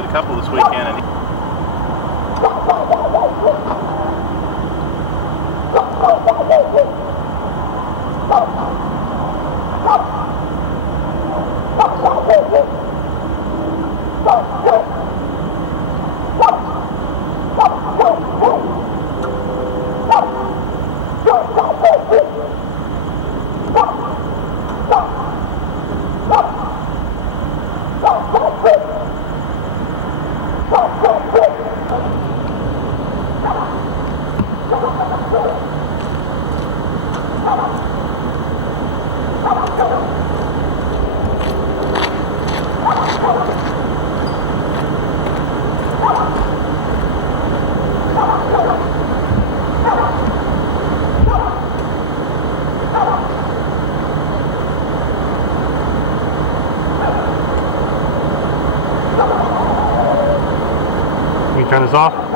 did a couple this weekend. And turn this off?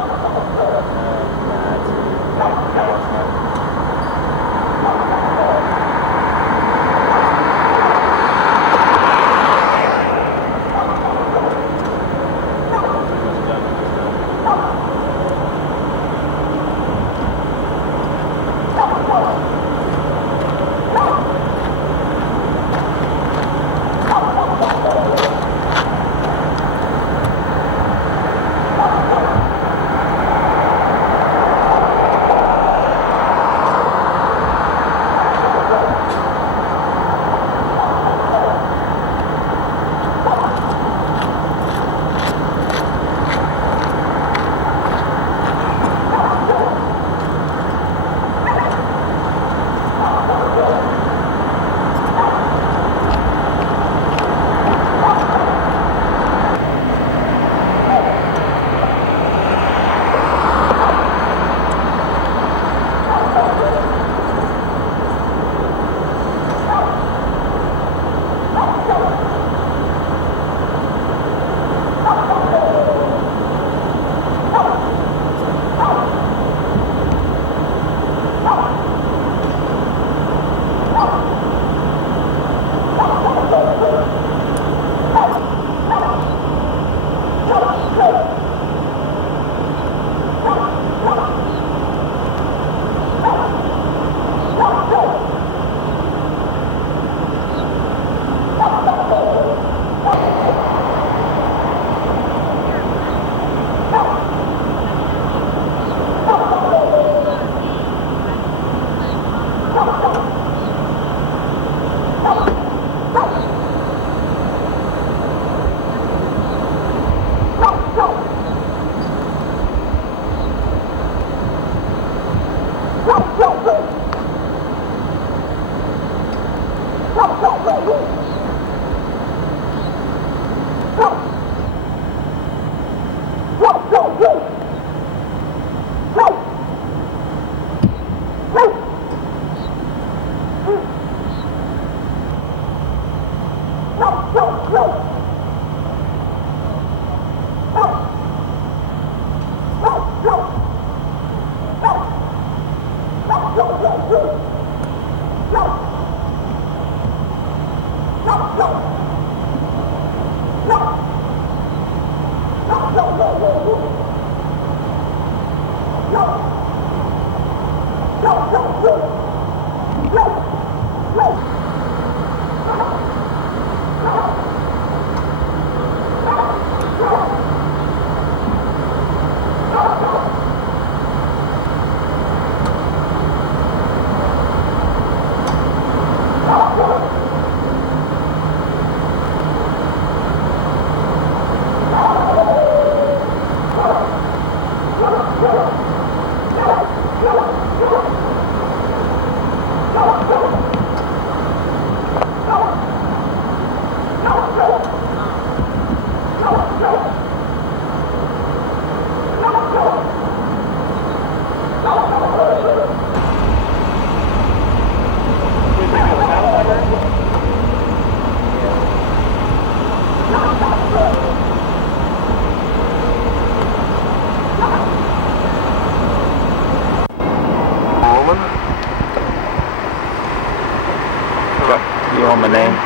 You want my name?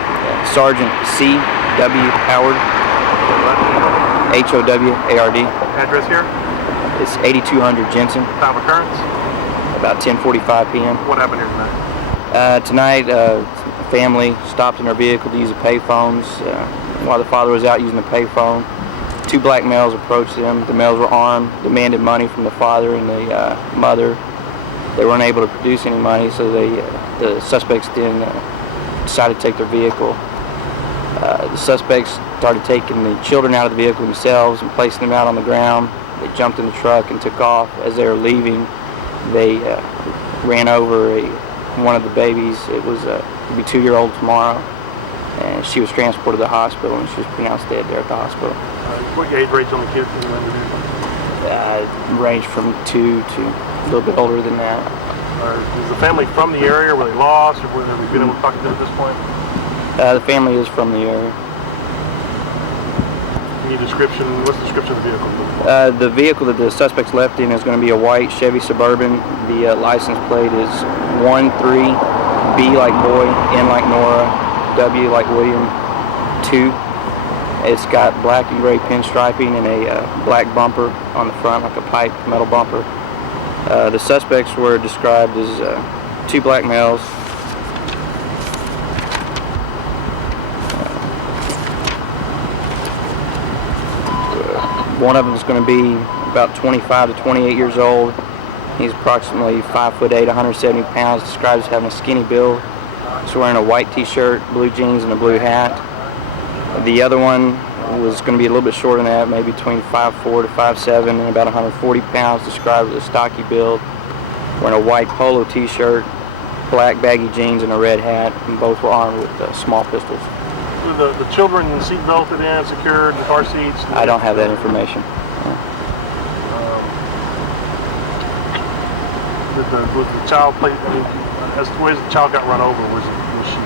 Sergeant C.W. Howard, Howard. Address here? It's 8200 Jensen. Time of occurrence? About 10:45 p.m. What happened here tonight? Tonight, family stopped in their vehicle to use the payphones. While the father was out using the payphone, two black males approached them. The males were armed, demanded money from the father and the mother. They weren't able to produce any money, so the suspects then decided to take their vehicle. The suspects started taking the children out of the vehicle themselves and placing them out on the ground. They jumped in the truck and took off. As they were leaving, they ran over one of the babies. It was be 2-year-old tomorrow, and she was transported to the hospital, and she was pronounced dead there at the hospital. What age range on the kids? Ranged from 2 to a little bit older than that. Is the family from the area? Were they lost, or have we been able to talk to them at this point? The family is from the area. What's the description of the vehicle? The vehicle that the suspects left in is going to be a white Chevy Suburban. The license plate is 13B like boy, N like Nora, W like William, 2. It's got black and gray pinstriping and a black bumper on the front, like a pipe metal bumper. The suspects were described as 2 black males. One of them is going to be about 25 to 28 years old. He's approximately 5'8", 170 pounds, described as having a skinny build. He's wearing a white t-shirt, blue jeans, and a blue hat. The other one was going to be a little bit shorter than that, maybe between 5'4" to 5'7", and about 140 pounds, described as a stocky build, wearing a white polo t-shirt, black baggy jeans, and a red hat, and both were armed with small pistols. The children seat belted in, secured in the car seats? I don't have that information. Was the child played? I mean, as the way the child got run over, was she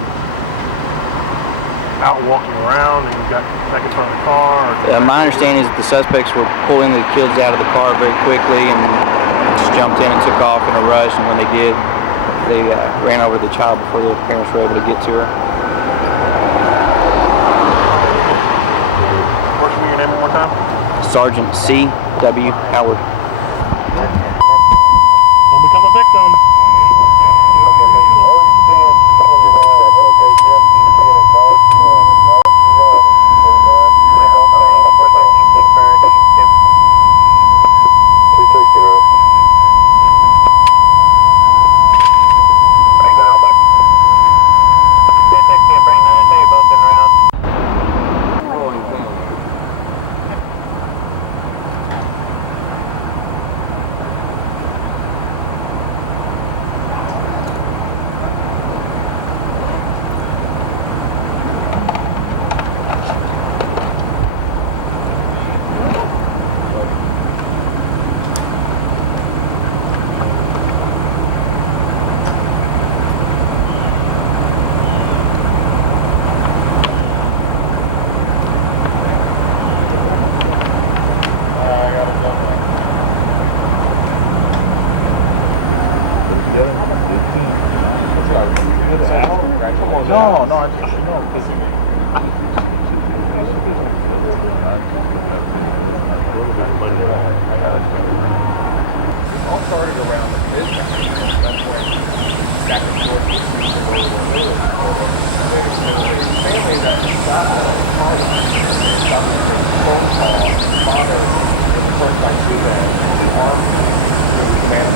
out walking around and got back in front of the car? My understanding is that the suspects were pulling the kids out of the car very quickly and just jumped in and took off in a rush. And when they did, they ran over the child before the parents were able to get to her. Sergeant C.W. Howard. Don't become a victim. No, I just all started around the business. That's when back and forth between the family that got out of the car got a phone call. Father was approached by 2 men armed with a man.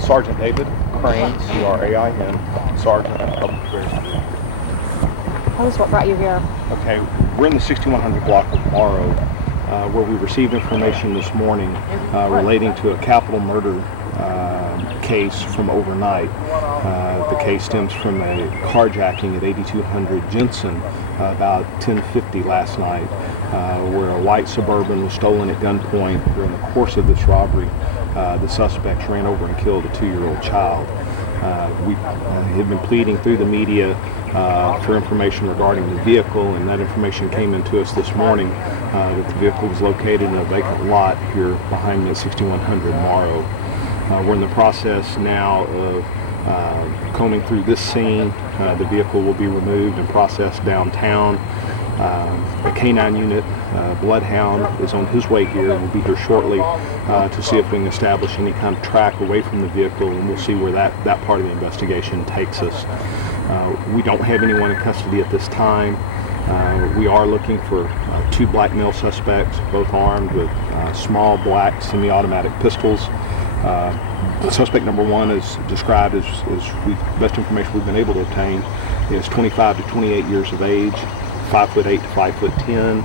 Sergeant David Crane, C-R-A-I-N, Sergeant of Public Affairs. Tell us what brought you here. Okay, we're in the 6100 block of Morrow, where we received information this morning relating to a capital murder case from overnight. The case stems from a carjacking at 8200 Jensen about 10:50 last night, where a white Suburban was stolen at gunpoint. During the course of this robbery, the suspects ran over and killed a 2-year-old child. We had been pleading through the media for information regarding the vehicle, and that information came into us this morning that the vehicle was located in a vacant lot here behind me at 6100 Morrow. We're in the process now of combing through this scene. The vehicle will be removed and processed downtown. A canine unit, Bloodhound, is on his way here and will be here shortly to see if we can establish any kind of track away from the vehicle, and we'll see where that part of the investigation takes us. We don't have anyone in custody at this time. We are looking for 2 black male suspects, both armed with small black semi-automatic pistols. Suspect number 1 is described as best information we've been able to obtain, is 25 to 28 years of age, 5'8" to 5'10",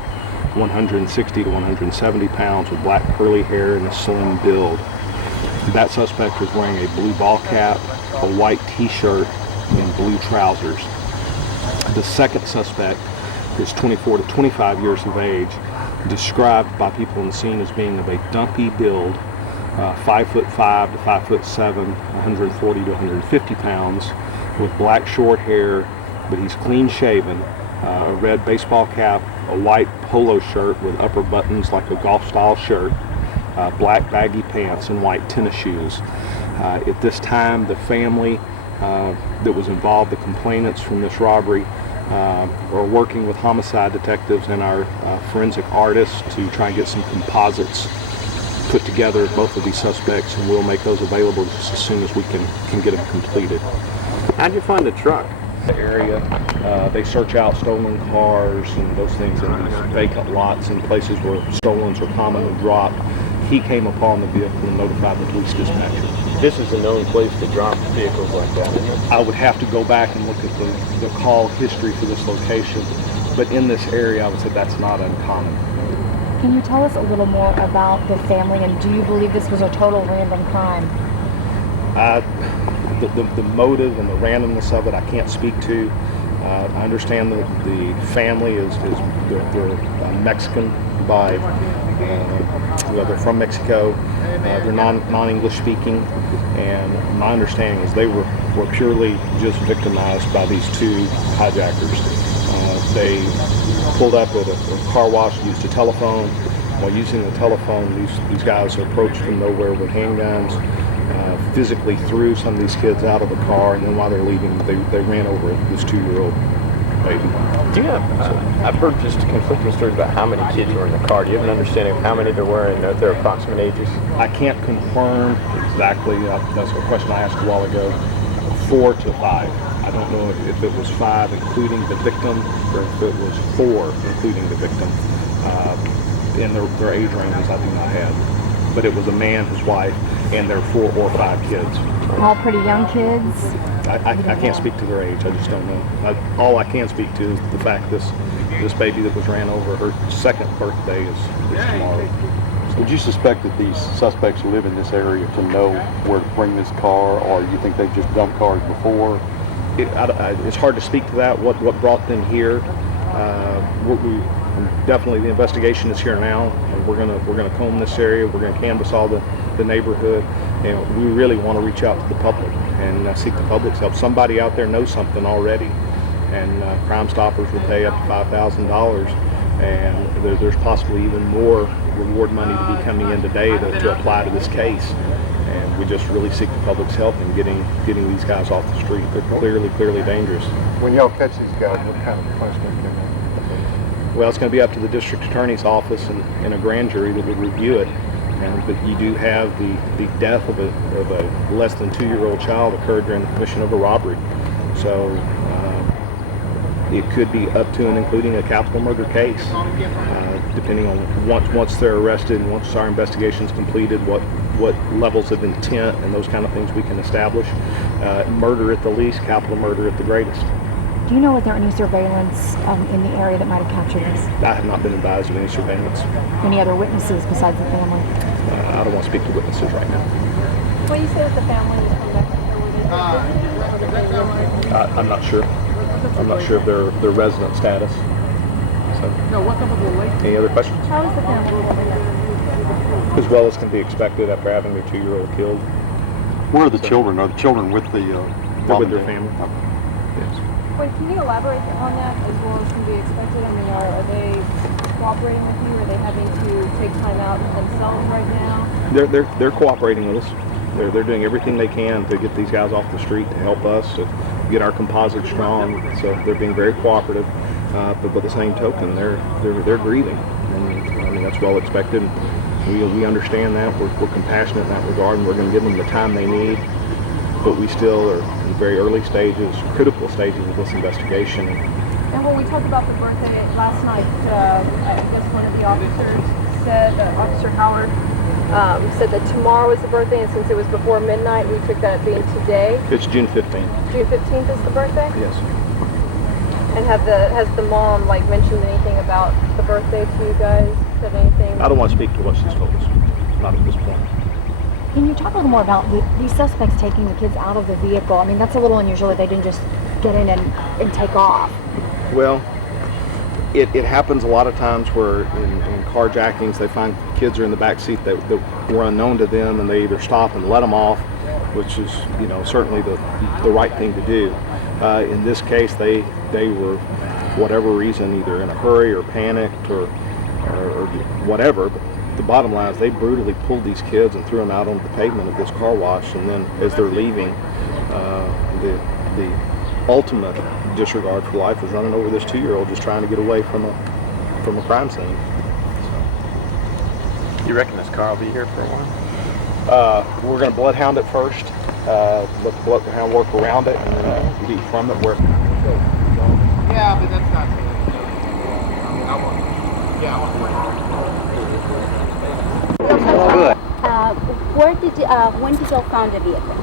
160 to 170 pounds, with black curly hair and a slim build. That suspect is wearing a blue ball cap, a white t-shirt, and blue trousers. The second suspect is 24 to 25 years of age, described by people on the scene as being of a dumpy build, 5'5" to 5'7", 140 to 150 pounds, with black short hair, but he's clean shaven, a red baseball cap, a white polo shirt with upper buttons like a golf style shirt, black baggy pants, and white tennis shoes. At this time, the family that was involved, the complainants from this robbery, are working with homicide detectives and our forensic artists to try and get some composites put together of both of these suspects, and we'll make those available just as soon as we can get them completed. How'd you find the truck? The area, they search out stolen cars and those things in these vacant lots and places where stolens are commonly dropped. He came upon the vehicle and notified the police dispatcher. This is a known place to drop vehicles like that, isn't it? I would have to go back and look at the call history for this location, but in this area I would say that's not uncommon. Can you tell us a little more about the family, and do you believe this was a total random crime? The motive and the randomness of it I can't speak to. I understand that the family they're Mexican by, they're from Mexico. They're non-English speaking, and my understanding is they were purely just victimized by these 2 hijackers. They pulled up at a car wash, used a telephone. While using the telephone, these guys approached from nowhere with handguns, physically threw some of these kids out of the car, and then while they're leaving, they ran over this 2-year-old baby. Do you have, I've heard just conflicting stories about how many kids were in the car. Do you have an understanding of how many there were and their approximate ages? I can't confirm exactly. That's a question I asked a while ago. 4 to 5. I don't know if it was 5 including the victim or if it was 4 including the victim. And their age ranges I do not have. But it was a man, his wife, and their 4 or 5 kids. All pretty young kids? I can't speak to their age. I just don't know. All I can speak to is the fact this baby that was ran over, her 2nd birthday is tomorrow. Would you suspect that these suspects live in this area to know where to bring this car, or you think they've just dumped cars before? It's hard to speak to that. What brought them here? Definitely the investigation is here now. We're gonna comb this area. We're gonna canvass all the neighborhood, and we really want to reach out to the public and seek the public's help. Somebody out there knows something already, and Crime Stoppers will pay up to $5,000, and there's possibly even more reward money to be coming in today to apply to this case. And we just really seek the public's help in getting these guys off the street. They're clearly dangerous. When y'all catch these guys, what kind of punishment can they? Well, it's going to be up to the district attorney's office and a grand jury that would review it. But you do have the death of a less than 2-year-old child occurred during the commission of a robbery. So it could be up to and including a capital murder case, depending on once they're arrested and once our investigation is completed, what levels of intent and those kind of things we can establish. Murder at the least, capital murder at the greatest. Do you know, was there any surveillance in the area that might have captured this? I have not been advised of any surveillance. Any other witnesses besides the family? I don't want to speak to witnesses right now. Well, you said that the family was coming back from here. I'm not sure. I'm not sure of their resident status. So, any other questions? How is the family coming back? As well as can be expected after having their 2-year-old killed. Where are the children? Are the children with the They're with their family. Yes. Wait, can you elaborate on that as well as can be expected? I mean, are they cooperating with you? Are they having to take time out themselves right now? They're cooperating with us. They're doing everything they can to get these guys off the street to help us, to get our composite strong. So they're being very cooperative. But by the same token, they're grieving, and I mean that's well expected. We understand that. We're compassionate in that regard, and we're going to give them the time they need. But we still are in very early stages, critical stages of this investigation. And when we talked about the birthday last night, I guess one of the officers said, Officer Howard, said that tomorrow is the birthday, and since it was before midnight, we took that being today. It's June 15th. June 15th is the birthday? Yes. And has the mom mentioned anything about the birthday to you guys? Said anything? I don't want to speak to what she's told us. Not at this point. Can you talk a little more about these suspects taking the kids out of the vehicle? I mean, that's a little unusual that they didn't just get in and take off. Well, it happens a lot of times where in carjackings they find kids are in the back seat that were unknown to them, and they either stop and let them off, which is certainly the right thing to do. In this case, they were, whatever reason, either in a hurry or panicked or whatever. But the bottom line is they brutally pulled these kids and threw them out on the pavement of this car wash, and then as they're leaving, the ultimate disregard for life was running over this 2-year-old just trying to get away from a crime scene. You reckon this car will be here for a while? We're going to bloodhound it first, let the bloodhound work around it, and then lead from it where it's going to go. Yeah, but that's not I mean, I want Good. When did y'all find the vehicle?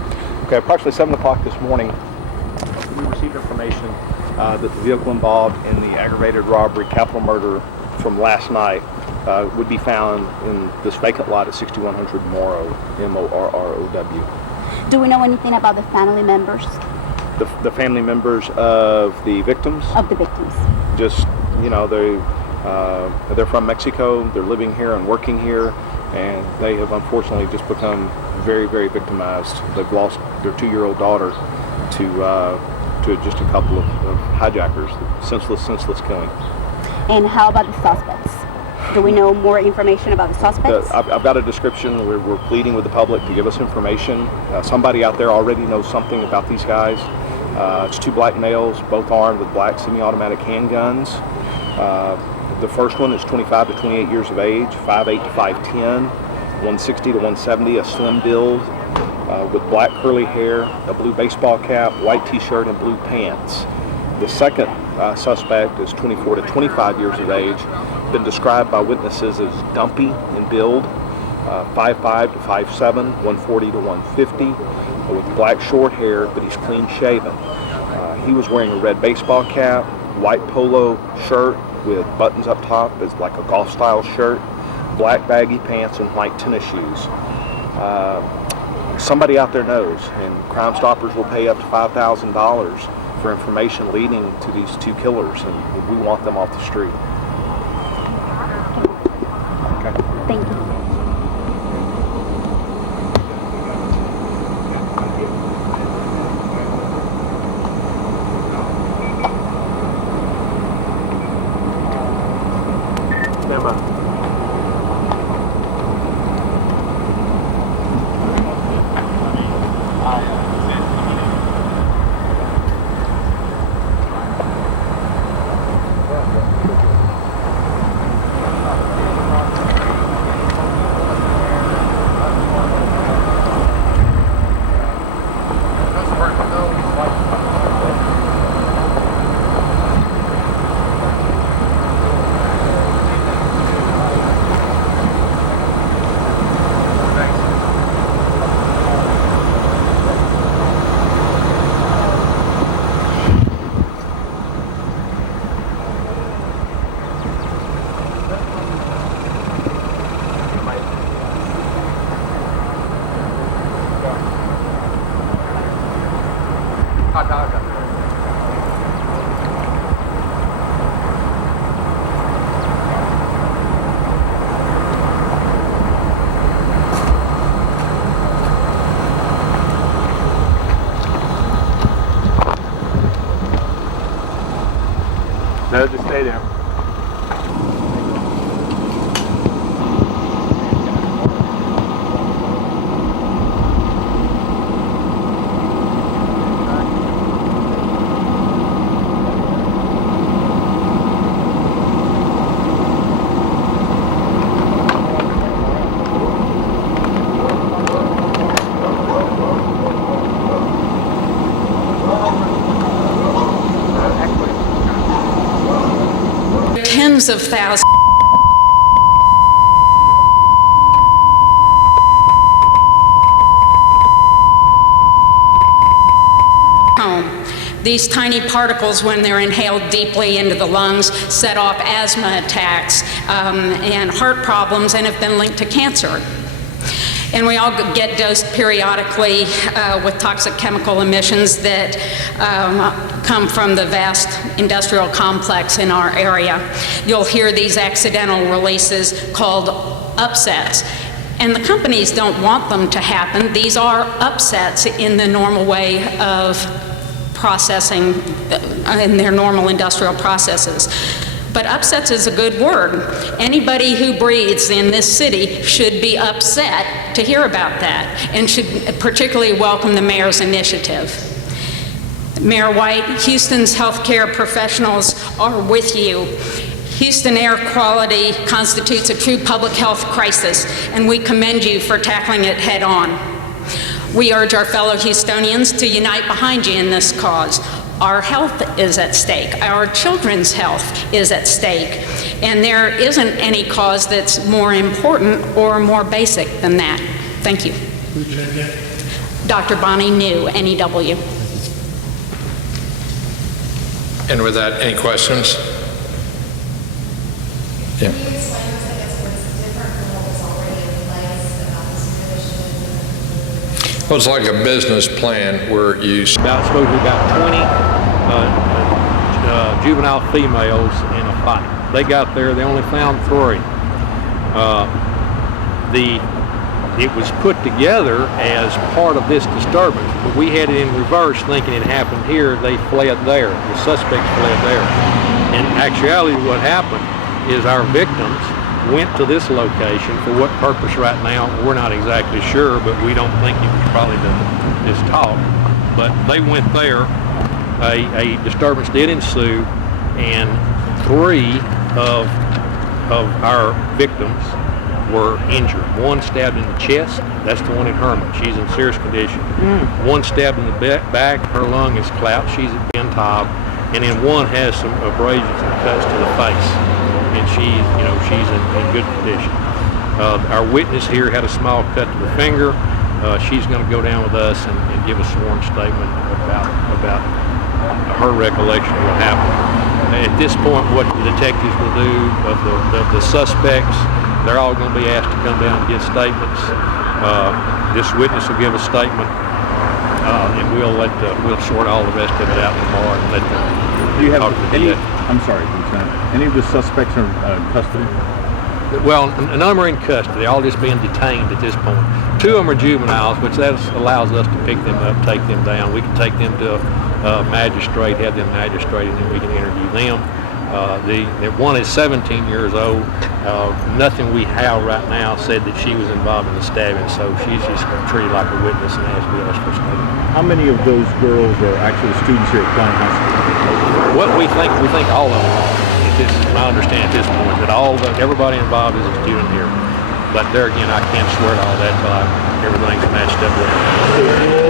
Okay, approximately 7 o'clock this morning, we received information that the vehicle involved in the aggravated robbery, capital murder from last night would be found in this vacant lot at 6100 Morrow, Morrow. Do we know anything about the family members The family members of the victims? of the victims? Just, they're from Mexico, they're living here and working here, and they have unfortunately just become very, very victimized. They've lost their 2-year-old daughter to just a couple of hijackers, senseless killing. And how about the suspects? Do we know more information about the suspects? I've got a description. We're pleading with the public to give us information. Somebody out there already knows something about these guys. It's 2 black males, both armed with black semi-automatic handguns. The first one is 25 to 28 years of age, 5'8 to 5'10, 160 to 170, a slim build, with black curly hair, a blue baseball cap, white t-shirt, and blue pants. The second suspect is 24 to 25 years of age, been described by witnesses as dumpy in build, 5'5 to 5'7, 140 to 150, with black short hair, but he's clean shaven. He was wearing a red baseball cap, white polo shirt with buttons up top as like a golf style shirt, black baggy pants, and white tennis shoes. Somebody out there knows, and Crime Stoppers will pay up to $5,000 for information leading to these 2 killers, and we want them off the street. Okay. Thank you. No, just stay there. Tens of thousands. These tiny particles, when they're inhaled deeply into the lungs, set off asthma attacks and heart problems, and have been linked to cancer. And we all get dosed periodically with toxic chemical emissions that come from the vast industrial complex in our area. You'll hear these accidental releases called upsets. And the companies don't want them to happen. These are upsets in the normal way of processing, in their normal industrial processes. But upsets is a good word. Anybody who breathes in this city should be upset to hear about that, and should particularly welcome the mayor's initiative. Mayor White, Houston's healthcare professionals are with you. Houston air quality constitutes a true public health crisis, and we commend you for tackling it head on. We urge our fellow Houstonians to unite behind you in this cause. Our health is at stake. Our children's health is at stake. And there isn't any cause that's more important or more basic than that. Thank you. Dr. Bonnie New, NEW. And with that, any questions? Yeah. Well, it's like a business plan where you... Supposed to be about 20 juvenile females in a fight. They got there, they only found 3. It was put together as part of this disturbance, but we had it in reverse, thinking it happened here. They fled there. The suspects fled there. In actuality, what happened is our victims went to this location. For what purpose right now, we're not exactly sure, but we don't think it was probably this talk. But they went there, a disturbance did ensue, and 3 of our victims were injured. 1 stabbed in the chest, that's the one in Herman, she's in serious condition. 1 stabbed in the back, her lung is collapsed, she's at Ben Taub, and then 1 has some abrasions and cuts to the face. And she's in good condition. Our witness here had a small cut to the finger. She's going to go down with us and give a sworn statement about her recollection of what happened. At this point, what the detectives will do of the suspects, they're all going to be asked to come down and give statements. This witness will give a statement, and we'll sort all the rest of it out tomorrow and let them. Do you have any? I'm sorry, Lieutenant. Any of the suspects are in custody? Well, none of them are in custody. All just being detained at this point. 2 of them are juveniles, which that allows us to pick them up, take them down. We can take them to a magistrate, have them magistrated, and then we can interview them. The one is 17 years old. Nothing we have right now said that she was involved in the stabbing, so she's just treated like a witness and has to be asked for a statement. How many of those girls are actually students here at Klein High School? What we think all of them are. This is my understanding at this point, that everybody involved is a student here. But there again, I can't swear to all that until everything's matched up with it.